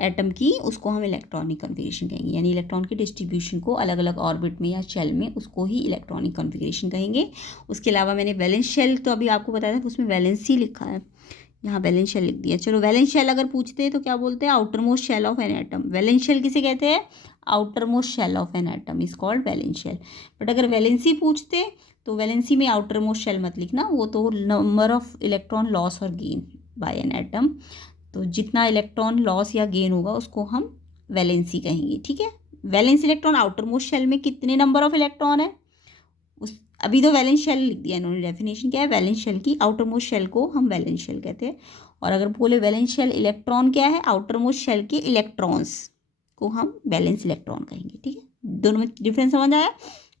एटम की, उसको हम इलेक्ट्रॉनिक कॉन्फ़िगरेशन कहेंगे। यानी इलेक्ट्रॉन की डिस्ट्रीब्यूशन को अलग अलग ऑर्बिट में या शेल में, उसको ही इलेक्ट्रॉनिक कॉन्फ़िगरेशन कहेंगे। उसके अलावा मैंने वैलेंस शेल तो अभी आपको बताया था, उसमें वैलेंसी लिखा है, यहाँ वैलेंस शेल लिख दिया। चलो वैलेंस शेल अगर पूछते हैं तो क्या बोलते हैं, outer most shell of an atom. Valence shell किसे कहते हैं, outer most shell of an atom is called valence shell. But अगर वैलेंसी पूछते तो वैलेंसी में आउटर मोस्ट शेल मत लिखना, वो तो नंबर ऑफ इलेक्ट्रॉन लॉस और गेन बाय एन एटम। तो जितना इलेक्ट्रॉन लॉस या गेन होगा उसको हम वैलेंसी कहेंगे। ठीक है, valence electron outer most shell में कितने नंबर ऑफ इलेक्ट्रॉन है, उस अभी तो वैलेंस शेल लिख दिया इन्होंने, डेफिनेशन क्या है वैलेंस शेल की, आउटर मोस्ट शेल को हम वैलेंस शेल कहते हैं। और अगर बोले वैलेंस शेल इलेक्ट्रॉन क्या है, आउटर मोस्ट शेल के इलेक्ट्रॉन्स को हम वैलेंस इलेक्ट्रॉन कहेंगे। ठीक है, दोनों में डिफरेंस समझ आया।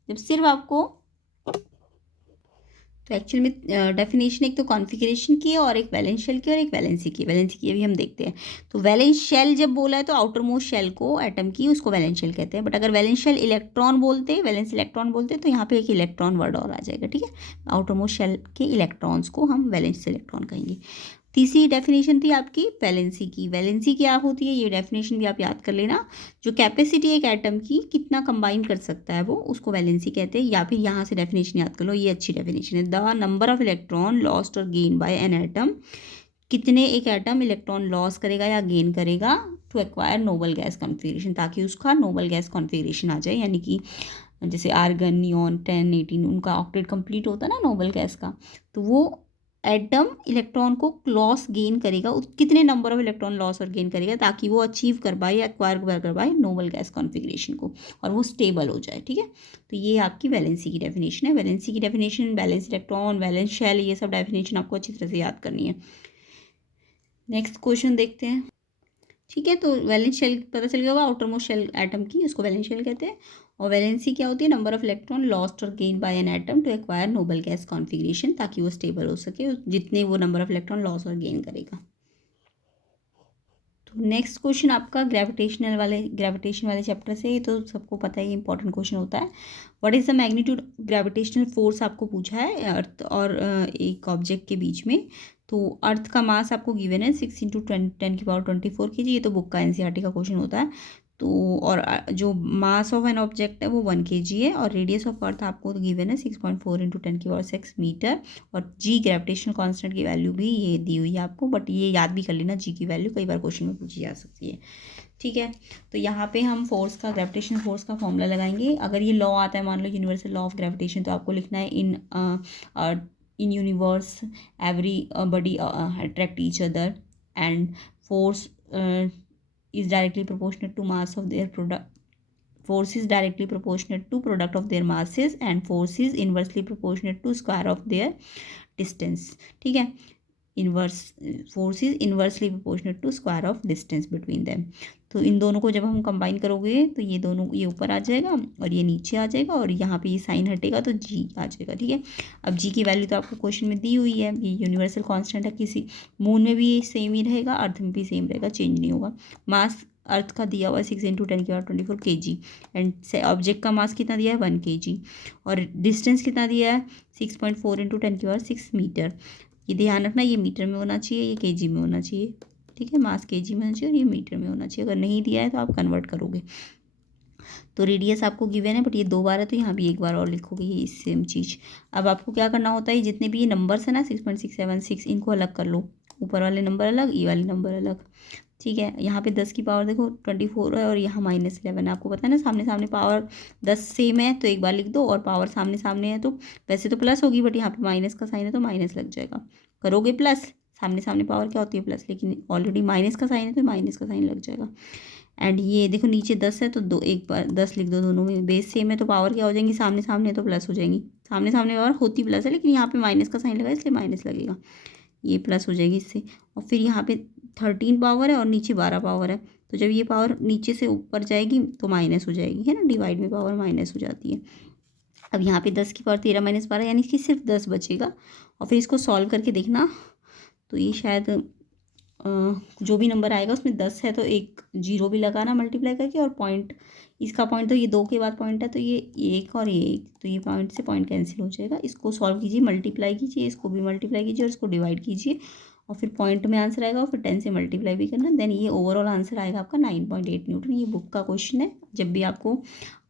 जब सिर्फ आपको, तो एक्चुअल में डेफिनेशन एक तो कॉन्फ़िगरेशन की है और एक वैलेंस शेल की और एक वैलेंसी की। वैलेंसी की अभी हम देखते हैं। तो वैलेंस शेल जब बोला है तो आउटर मोस्ट शेल को एटम की उसको वैलेंस शेल कहते हैं। बट अगर वैलेंस शेल इलेक्ट्रॉन बोलते, वैलेंस इलेक्ट्रॉन बोलते तो यहाँ पे एक इलेक्ट्रॉन वर्ड और आ जाएगा। ठीक है, आउटर मोस्ट शेल के इलेक्ट्रॉन्स को हम वैलेंस इलेक्ट्रॉन कहेंगे। तीसरी डेफिनेशन थी आपकी वैलेंसी की। वैलेंसी क्या होती है, ये डेफिनेशन भी आप याद कर लेना। जो कैपेसिटी एक एटम की कितना कंबाइन कर सकता है वो, उसको वैलेंसी कहते हैं। या फिर यहाँ से डेफिनेशन याद कर लो, ये अच्छी डेफिनेशन है। The number of electron lost और गेन बाय एन एटम, कितने एक एटम इलेक्ट्रॉन लॉस करेगा या गेन करेगा to acquire noble gas configuration, ताकि उसका नोबल गैस कॉन्फिगरेशन आ जाए। यानी कि जैसे आर्गन, नियॉन, 10, 18 उनका ऑक्टेट कंप्लीट होता है ना नोबल गैस का, तो वो एटम इलेक्ट्रॉन को लॉस गेन करेगा, कितने नंबर ऑफ इलेक्ट्रॉन लॉस और गेन करेगा ताकि वो अचीव कर पाए या एक्वायर कर पाए नोबल गैस कॉन्फिगरेशन को, और वो स्टेबल हो जाए। ठीक है, तो ये आपकी वैलेंसी की डेफिनेशन है। वैलेंसी की definition, valence electron, valence shell, ये सब डेफिनेशन आपको अच्छी तरह से याद करनी है। नेक्स्ट क्वेश्चन देखते हैं। ठीक है, तो वैलेंस शेल पता चल गया होगा, आउटर मोस्ट शेल एटम की, उसको वैलेंस शेल कहते हैं। और वैलेंसी क्या होती है, नंबर ऑफ इलेक्ट्रॉन लॉस्ट और gain by an atom to acquire noble gas configuration, ताकि वो स्टेबल हो सके जितने वो नंबर ऑफ इलेक्ट्रॉन लॉस और गेन करेगा। तो नेक्स्ट क्वेश्चन आपका ग्रेविटेशन वाले चैप्टर से, तो सबको पता है ये इंपॉर्टेंट क्वेश्चन होता है। What is the magnitude gravitational force आपको पूछा है अर्थ और एक ऑब्जेक्ट के बीच में। तो अर्थ का मास आपको गिवन है 6 × 10⁻24 kg, ये तो बुक का एनसीईआरटी का क्वेश्चन होता है। तो और जो मास ऑफ एन ऑब्जेक्ट है वो 1 kg है, और रेडियस ऑफ अर्थ आपको गिवन है 6.4 × 10⁻6 मीटर। और जी ग्रेविटेशनल कांस्टेंट की वैल्यू भी ये दी हुई है आपको, बट ये याद भी कर लेना, जी की वैल्यू कई बार क्वेश्चन में पूछी जा सकती है। ठीक है, तो यहाँ पे हम फोर्स का, ग्रेविटेशनल फोर्स का फॉर्मूला लगाएंगे। अगर ये लॉ आता है, मान लो यूनिवर्सल लॉ ऑफ ग्रेविटेशन, तो आपको लिखना है in universe every body attract each other and force is directly proportionate to mass of their product. Force is directly proportionate to product of their masses and force is inversely proportionate to square of their distance. ठीक है, inverse force is inversely proportional to square of distance between them. तो इन दोनों को जब हम combine करोगे तो ये दोनों, ये ऊपर आ जाएगा और ये नीचे आ जाएगा, और यहाँ पे ये साइन हटेगा तो जी आ जाएगा। ठीक है, अब जी की वैल्यू तो आपको क्वेश्चन में दी हुई है, ये यूनिवर्सल कांस्टेंट है, किसी मून में भी सेम ही रहेगा, अर्थ में भी सेम रहेगा, चेंज नहीं होगा। मास अर्थ का दिया हुआ है 6 × 10⁻24 kg, एंड ऑब्जेक्ट का मास कितना दिया है 1 kg, और डिस्टेंस कितना दिया है 6.4 × 10⁻6 मीटर। ये ध्यान रखना, ये मीटर में होना चाहिए, ये केजी में होना चाहिए। ठीक है, मास केजी में होना चाहिए और ये मीटर में होना चाहिए। अगर नहीं दिया है तो आप कन्वर्ट करोगे। तो रेडियस आपको गिवन है, बट ये 2 बार है तो यहाँ भी 1 बार और लिखोगे, ये सेम चीज़। अब आपको क्या करना होता है, जितने भी ये नंबर्स है ना 6.676, इनको अलग कर लो। ऊपर वाले नंबर अलग, ये वाले नंबर अलग। ठीक है, यहाँ पे 10 की पावर देखो 24 है, और यहाँ -11 है। आपको पता है ना, सामने सामने पावर 10 सेम है तो एक बार लिख दो, और पावर सामने सामने है तो वैसे तो प्लस होगी, बट यहाँ पे माइनस का साइन है तो माइनस लग जाएगा। करोगे प्लस, सामने सामने पावर क्या होती है प्लस, लेकिन ऑलरेडी माइनस का साइन है तो माइनस का साइन लग जाएगा। एंड ये देखो नीचे 10 है तो दो, एक बार 10 लिख दो, दोनों में बेस सेम है तो पावर क्या हो जाएंगी, सामने सामने तो प्लस हो जाएंगी। सामने सामने पावर होती प्लस है, लेकिन यहाँ पे माइनस का साइन लगा इसलिए माइनस लगेगा, ये प्लस हो जाएगी इससे। और फिर यहाँ पे 13 पावर है और नीचे 12 पावर है, तो जब ये पावर नीचे से ऊपर जाएगी तो माइनस हो जाएगी, है ना, डिवाइड में पावर माइनस हो जाती है। अब यहाँ पे 10 की पावर 13 - 12 यानी कि सिर्फ 10 बचेगा। और फिर इसको सॉल्व करके देखना, तो ये शायद जो भी नंबर आएगा उसमें 10 है तो एक जीरो भी लगाना मल्टीप्लाई करके, और पॉइंट, इसका पॉइंट तो ये 2 के बाद पॉइंट है तो ये 1 और ये 1, तो ये पॉइंट से पॉइंट कैंसिल हो जाएगा। इसको सॉल्व कीजिए, मल्टीप्लाई कीजिए, इसको भी मल्टीप्लाई कीजिए और इसको डिवाइड कीजिए, और फिर पॉइंट में आंसर आएगा, और फिर 10 से मल्टीप्लाई भी करना, देन ये ओवरऑल आंसर आएगा आपका 9.8 न्यूटन। ये बुक का क्वेश्चन है। जब भी आपको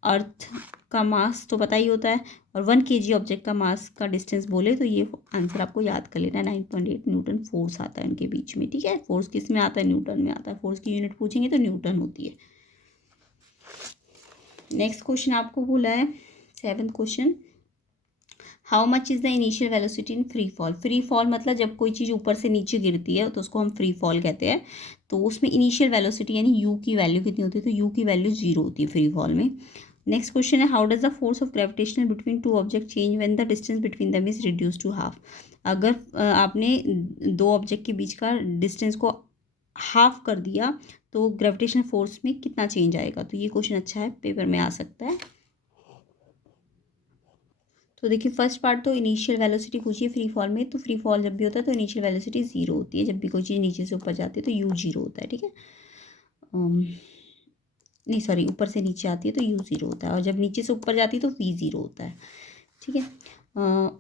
अर्थ का मास तो पता ही होता है, और 1 kg ऑब्जेक्ट का मास का डिस्टेंस बोले तो ये आंसर आपको याद कर लेना है। 9.8 न्यूटन फोर्स आता है इनके बीच में। ठीक है, फोर्स किस में आता है, न्यूटन में आता है। फोर्स की यूनिट पूछेंगे तो न्यूटन होती है। नेक्स्ट क्वेश्चन आपको बोला है 7th question, how much is the initial velocity in free fall. Free fall मतलब जब कोई चीज़ ऊपर से नीचे गिरती है तो उसको हम फ्री फॉल कहते हैं। तो उसमें इनिशियल वेलोसिटी यानी यू की वैल्यू कितनी होती है, तो यू की वैल्यू 0 होती है फ्री फॉल में। नेक्स्ट क्वेश्चन है, how does the force of gravitational between two object change when the distance between them is reduce to half. अगर आपने दो ऑब्जेक्ट के बीच का डिस्टेंस को हाफ कर दिया तो ग्रेविटेशनल फोर्स में कितना चेंज आएगा। तो ये क्वेश्चन अच्छा है, पेपर में आ सकता है। तो देखिए फर्स्ट पार्ट तो इनिशियल वेलोसिटी पूछिए फ्री फॉल में, तो फ्री फॉल जब भी होता है तो इनिशियल वेलोसिटी 0 होती है, जब भी कोई चीज़ नीचे से ऊपर जाती है तो यू 0 होता है, ठीक है। नहीं सॉरी, ऊपर से नीचे आती है तो यू 0 होता है, और जब नीचे से ऊपर जाती है तो वी 0 होता है, ठीक है।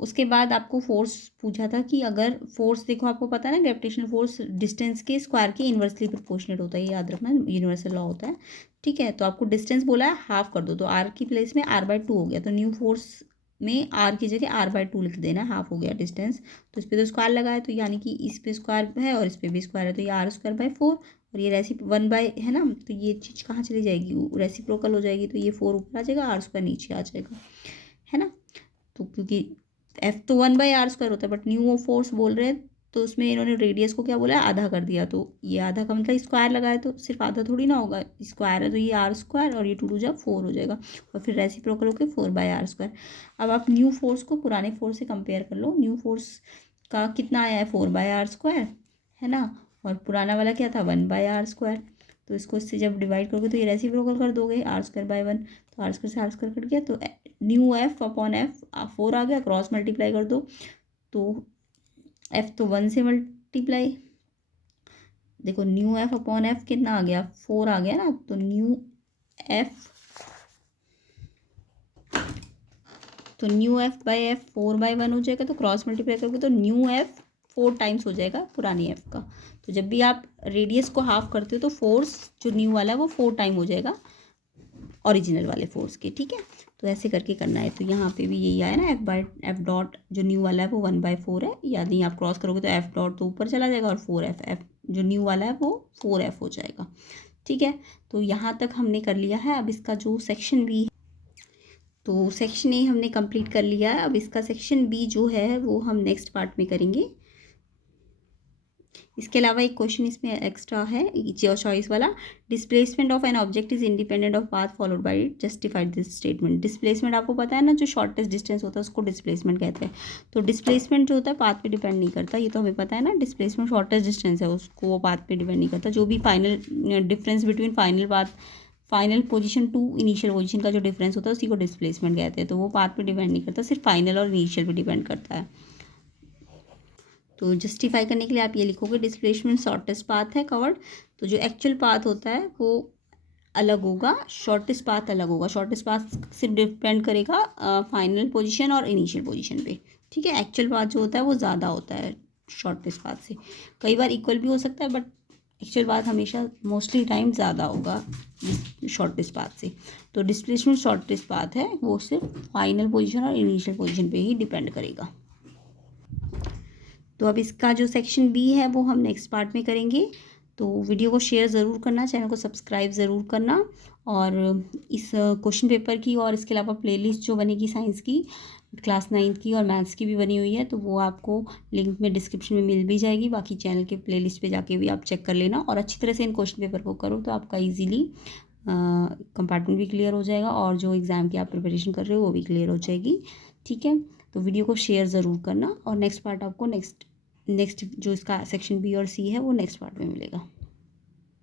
उसके बाद आपको फोर्स पूछा था कि अगर फोर्स, देखो आपको पता है ना ग्रेविटेशनल फोर्स डिस्टेंस के स्क्वायर के इन्वर्सली प्रोपोर्शनेट होता है, ये याद रखना, यूनिवर्सल लॉ होता है, ठीक है। तो आपको डिस्टेंस बोला है हाफ कर दो, तो आर की प्लेस में r/2 हो गया, तो न्यू फोर्स में आर की जगह r/2 लिख देना, हाफ हो गया डिस्टेंस। तो इस पर तो स्क्वायर लगा है, तो यानी कि इस पे स्क्वायर है और इस पर भी स्क्वायर है, तो ये r²/4 और ये वन बाय है ना, तो ये चीज़ कहाँ चली जाएगी, रेसिप्रोकल हो जाएगी, तो ये 4 ऊपर आ जाएगा, r² नीचे आ जाएगा, है ना। तो क्योंकि एफ तो 1/r² होता है, बट न्यू फोर्स बोल रहे हैं तो उसमें इन्होंने रेडियस को क्या बोला है, आधा कर दिया, तो ये आधा का मतलब स्क्वायर लगाए तो सिर्फ आधा थोड़ी ना होगा, स्क्वायर है तो ये r² और ये 2 जब 4 हो जाएगा, और फिर रेसिप्रोकल होकर 4/r²। अब आप न्यू फोर्स को पुराने फोर्स से कंपेयर कर लो, न्यू फोर्स का कितना आया है 4/r², है ना, और पुराना वाला क्या था 1/r²। तो इसको इससे जब डिवाइड करोगे तो ये रेसिप्रोकल कर दोगे, r²/1, तो r² से r² कट गया, तो न्यू एफ अपॉन एफ 4 आ गया, क्रॉस मल्टीप्लाई कर दो तो एफ तो 1 से मल्टीप्लाई, देखो न्यू एफ अपॉन एफ कितना आ गया 4 आ गया ना, तो न्यू एफ बाई एफ 4/1 हो जाएगा, तो क्रॉस मल्टीप्लाई करोगे तो न्यू एफ 4 टाइम्स हो जाएगा पुरानी एफ का। तो जब भी आप रेडियस को हाफ करते हो तो फोर्स जो न्यू वाला है वो 4 टाइम हो जाएगा ओरिजिनल वाले फोर्स के, ठीक है। तो ऐसे करके करना है, तो यहाँ पे भी यही आया ना, एफ डॉट जो न्यू वाला है वो 1/4 है, यदि आप क्रॉस करोगे तो एफ डॉट तो ऊपर चला जाएगा और 4f, एफ जो न्यू वाला है वो 4f हो जाएगा, ठीक है। तो यहाँ तक हमने कर लिया है। अब इसका जो सेक्शन बी, तो सेक्शन ए हमने कंप्लीट कर लिया है, अब इसका सेक्शन बी जो है वो हम नेक्स्ट पार्ट में करेंगे। इसके अलावा एक क्वेश्चन इसमें एक्स्ट्रा है चॉइस वाला, displacement of an object is independent of path followed by it, justified this statement. Displacement आपको पता है ना, जो शॉर्टेस्ट डिस्टेंस होता है उसको डिस्प्लेसमेंट कहते हैं। तो डिस्प्लेसमेंट जो होता है पाथ पे डिपेंड नहीं करता, ये तो हमें पता है ना, डिस्प्लेसमेंट शॉर्टेस्ट डिस्टेंस है उसको वो पाथ पे डिपेंड नहीं करता। जो भी final difference between final path, final position to initial position का जो डिफरेंस होता है उसी को डिस्प्लेसमेंट कहते हैं। तो वो पाथ पे डिपेंड नहीं करता, सिर्फ फाइनल और इनिशियल पे डिपेंड करता है। तो जस्टिफाई करने के लिए आप ये लिखोगे, डिस्प्लेसमेंट शॉर्टेस्ट पाथ है कवर्ड, तो जो एक्चुअल पाथ होता है वो अलग होगा, शॉर्टेस्ट पाथ अलग होगा। शॉर्टेस्ट पाथ सिर्फ डिपेंड करेगा फाइनल पोजीशन और इनिशियल पोजीशन पे, ठीक है। एक्चुअल पाथ जो होता है वो ज़्यादा होता है शॉर्टेस्ट पाथ से, कई बार इक्वल भी हो सकता है, बट एक्चुअल पाथ हमेशा मोस्टली टाइम ज़्यादा होगा शॉर्टेस्ट पाथ से। तो डिस्प्लेसमेंट शॉर्टेस्ट पाथ है वो सिर्फ फाइनल पोजीशन और इनिशियल पोजीशन पे ही डिपेंड करेगा। तो अब इसका जो सेक्शन बी है वो हम नेक्स्ट पार्ट में करेंगे। तो वीडियो को शेयर ज़रूर करना, चैनल को सब्सक्राइब ज़रूर करना, और इस क्वेश्चन पेपर की और इसके अलावा प्लेलिस्ट जो बनेगी साइंस की, क्लास 9th की और मैथ्स की भी बनी हुई है, तो वो आपको लिंक में डिस्क्रिप्शन में मिल भी जाएगी। बाकी चैनल के प्लेलिस्ट पे जाके भी आप चेक कर लेना, और अच्छी तरह से इन क्वेश्चन पेपर को करो तो आपका ईजिली कंपार्टमेंट भी क्लियर हो जाएगा, और जो एग्ज़ाम की आप प्रिपरेशन कर रहे हो वो भी क्लियर हो जाएगी, ठीक है। तो वीडियो को शेयर ज़रूर करना, और नेक्स्ट पार्ट आपको नेक्स्ट जो इसका सेक्शन बी और सी है वो नेक्स्ट पार्ट में मिलेगा।